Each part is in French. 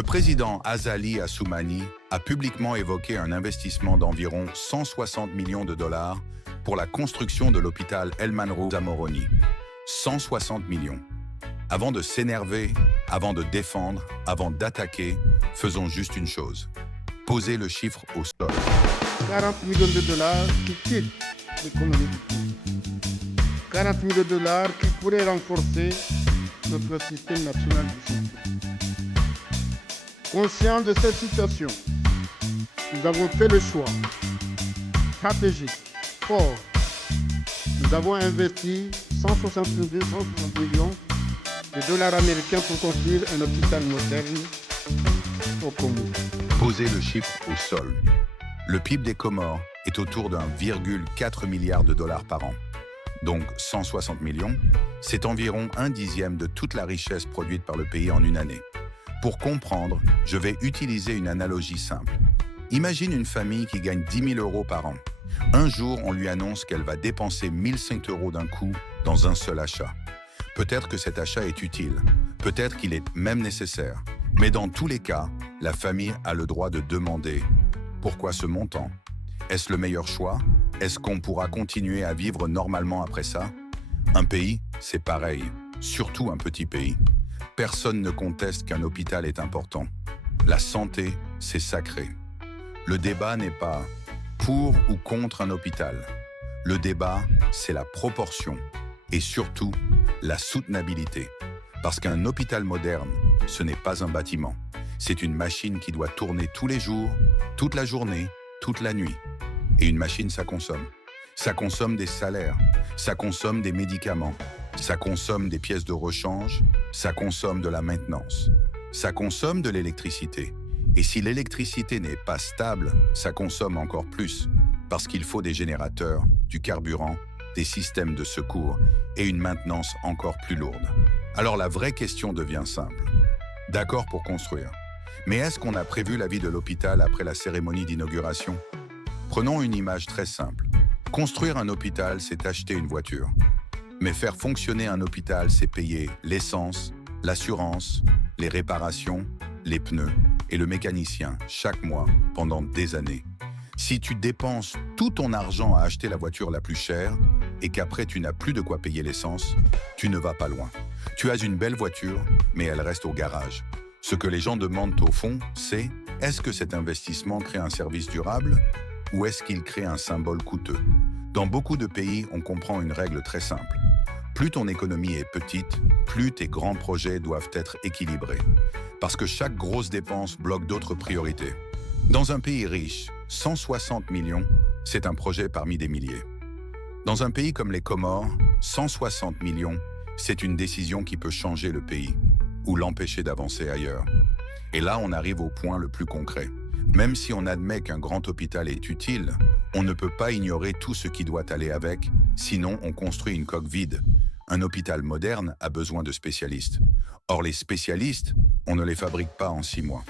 Le président Azali Assoumani a publiquement évoqué un investissement d'environ 160 millions de dollars pour la construction de l'hôpital El Manrou à Moroni. 160 millions. Avant de s'énerver, avant de défendre, avant d'attaquer, faisons juste une chose. Posez le chiffre au sol. 40 millions de dollars qui quittent l'économie du pays. 40 millions de dollars qui pourraient renforcer notre système national de santé. Conscient de cette situation, nous avons fait le choix stratégique, fort. Nous avons investi 160 millions de dollars américains pour construire un hôpital moderne au Congo. Posez le chiffre au sol. Le PIB des Comores est autour d'1,4 milliard de dollars par an. Donc 160 millions, c'est environ 1/10 de toute la richesse produite par le pays en une année. Pour comprendre, je vais utiliser une analogie simple. Imagine une famille qui gagne 10 000 euros par an. Un jour, on lui annonce qu'elle va dépenser 1 500 euros d'un coup dans un seul achat. Peut-être que cet achat est utile, peut-être qu'il est même nécessaire. Mais dans tous les cas, la famille a le droit de demander « Pourquoi ce montant ? Est-ce le meilleur choix ? Est-ce qu'on pourra continuer à vivre normalement après ça ?» Un pays, c'est pareil, surtout un petit pays. Personne ne conteste qu'un hôpital est important. La santé, c'est sacré. Le débat n'est pas pour ou contre un hôpital. Le débat, c'est la proportion et surtout la soutenabilité. Parce qu'un hôpital moderne, ce n'est pas un bâtiment. C'est une machine qui doit tourner tous les jours, toute la journée, toute la nuit. Et une machine, ça consomme. Ça consomme des salaires, ça consomme des médicaments, ça consomme des pièces de rechange, ça consomme de la maintenance, ça consomme de l'électricité. Et si l'électricité n'est pas stable, ça consomme encore plus, parce qu'il faut des générateurs, du carburant, des systèmes de secours et une maintenance encore plus lourde. Alors la vraie question devient simple. D'accord pour construire, mais est-ce qu'on a prévu la vie de l'hôpital après la cérémonie d'inauguration ? Prenons une image très simple. Construire un hôpital, c'est acheter une voiture. Mais faire fonctionner un hôpital, c'est payer l'essence, l'assurance, les réparations, les pneus et le mécanicien chaque mois pendant des années. Si tu dépenses tout ton argent à acheter la voiture la plus chère et qu'après tu n'as plus de quoi payer l'essence, tu ne vas pas loin. Tu as une belle voiture, mais elle reste au garage. Ce que les gens demandent au fond, c'est « Est-ce que cet investissement crée un service durable ou est-ce qu'il crée un symbole coûteux ?» Dans beaucoup de pays, on comprend une règle très simple. Plus ton économie est petite, plus tes grands projets doivent être équilibrés. Parce que chaque grosse dépense bloque d'autres priorités. Dans un pays riche, 160 millions, c'est un projet parmi des milliers. Dans un pays comme les Comores, 160 millions, c'est une décision qui peut changer le pays ou l'empêcher d'avancer ailleurs. Et là, on arrive au point le plus concret. Même si on admet qu'un grand hôpital est utile, on ne peut pas ignorer tout ce qui doit aller avec, sinon on construit une coque vide. Un hôpital moderne a besoin de spécialistes. Or, les spécialistes, on ne les fabrique pas en 6 mois.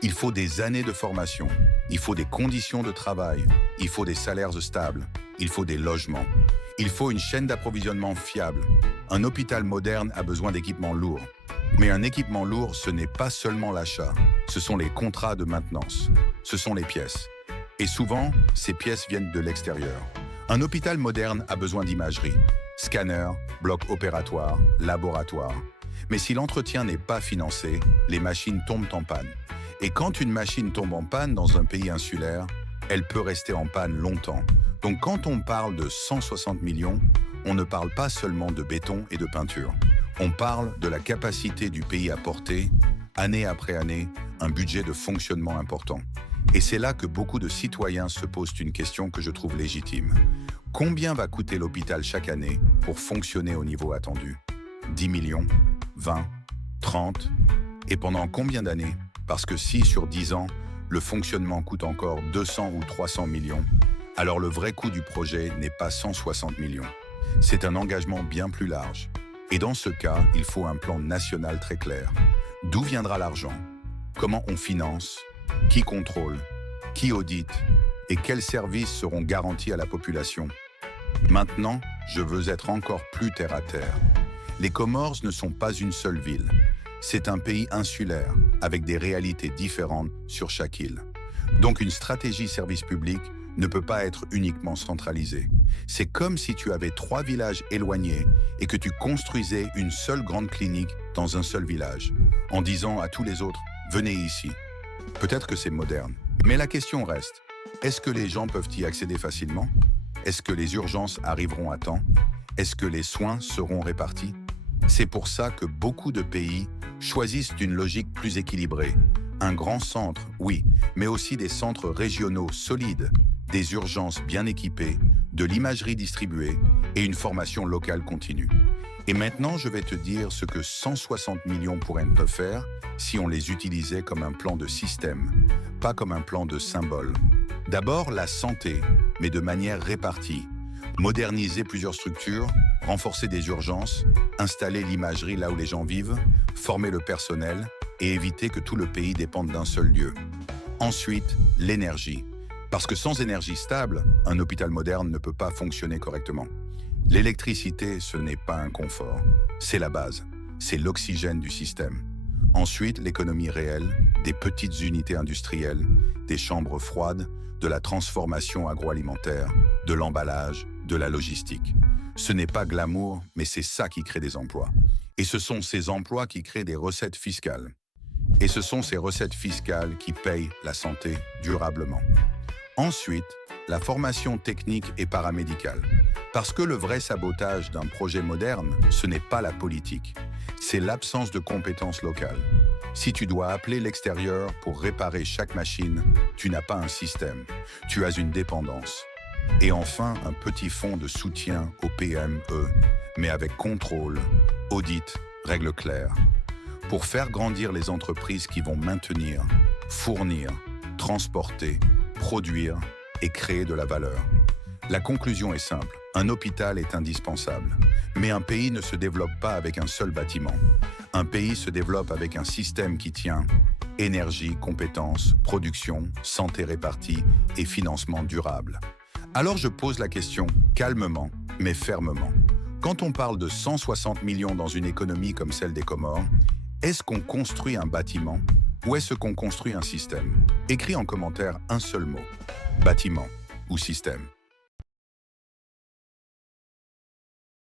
Il faut des années de formation, il faut des conditions de travail, il faut des salaires stables, il faut des logements. Il faut une chaîne d'approvisionnement fiable. Un hôpital moderne a besoin d'équipements lourds. Mais un équipement lourd, ce n'est pas seulement l'achat, ce sont les contrats de maintenance, ce sont les pièces. Et souvent, ces pièces viennent de l'extérieur. Un hôpital moderne a besoin d'imagerie, scanner, bloc opératoire, laboratoire. Mais si l'entretien n'est pas financé, les machines tombent en panne. Et quand une machine tombe en panne dans un pays insulaire, elle peut rester en panne longtemps. Donc quand on parle de 160 millions, on ne parle pas seulement de béton et de peinture. On parle de la capacité du pays à porter, année après année, un budget de fonctionnement important. Et c'est là que beaucoup de citoyens se posent une question que je trouve légitime. Combien va coûter l'hôpital chaque année pour fonctionner au niveau attendu ? 10 millions, 20, 30 ? Et pendant combien d'années ? Parce que si sur 10 ans, le fonctionnement coûte encore 200 ou 300 millions, alors le vrai coût du projet n'est pas 160 millions. C'est un engagement bien plus large. Et dans ce cas, il faut un plan national très clair. D'où viendra l'argent ? Comment on finance ? Qui contrôle ? Qui audite ? Et quels services seront garantis à la population ? Maintenant, je veux être encore plus terre à terre. Les Comores ne sont pas une seule ville. C'est un pays insulaire, avec des réalités différentes sur chaque île. Donc une stratégie service public ne peut pas être uniquement centralisée. C'est comme si tu avais 3 villages éloignés et que tu construisais une seule grande clinique dans un seul village, en disant à tous les autres « venez ici ». Peut-être que c'est moderne, mais la question reste, est-ce que les gens peuvent y accéder facilement? Est-ce que les urgences arriveront à temps? Est-ce que les soins seront répartis? C'est pour ça que beaucoup de pays choisissent une logique plus équilibrée. Un grand centre, oui, mais aussi des centres régionaux solides, des urgences bien équipées, de l'imagerie distribuée et une formation locale continue. Et maintenant, je vais te dire ce que 160 millions pourraient faire si on les utilisait comme un plan de système, pas comme un plan de symbole. D'abord, la santé, mais de manière répartie. Moderniser plusieurs structures, renforcer des urgences, installer l'imagerie là où les gens vivent, former le personnel et éviter que tout le pays dépende d'un seul lieu. Ensuite, l'énergie. Parce que sans énergie stable, un hôpital moderne ne peut pas fonctionner correctement. L'électricité, ce n'est pas un confort, c'est la base, c'est l'oxygène du système. Ensuite, l'économie réelle, des petites unités industrielles, des chambres froides, de la transformation agroalimentaire, de l'emballage, de la logistique. Ce n'est pas glamour, mais c'est ça qui crée des emplois. Et ce sont ces emplois qui créent des recettes fiscales. Et ce sont ces recettes fiscales qui payent la santé durablement. Ensuite, la formation technique et paramédicale. Parce que le vrai sabotage d'un projet moderne, ce n'est pas la politique, c'est l'absence de compétences locales. Si tu dois appeler l'extérieur pour réparer chaque machine, tu n'as pas un système, tu as une dépendance. Et enfin, un petit fonds de soutien aux PME, mais avec contrôle, audit, règles claires. Pour faire grandir les entreprises qui vont maintenir, fournir, transporter, produire et créer de la valeur. La conclusion est simple, un hôpital est indispensable, mais un pays ne se développe pas avec un seul bâtiment. Un pays se développe avec un système qui tient énergie, compétences, production, santé répartie et financement durable. Alors je pose la question calmement, mais fermement. Quand on parle de 160 millions dans une économie comme celle des Comores, est-ce qu'on construit un bâtiment ou est-ce qu'on construit un système? Écris en commentaire un seul mot, bâtiment ou système.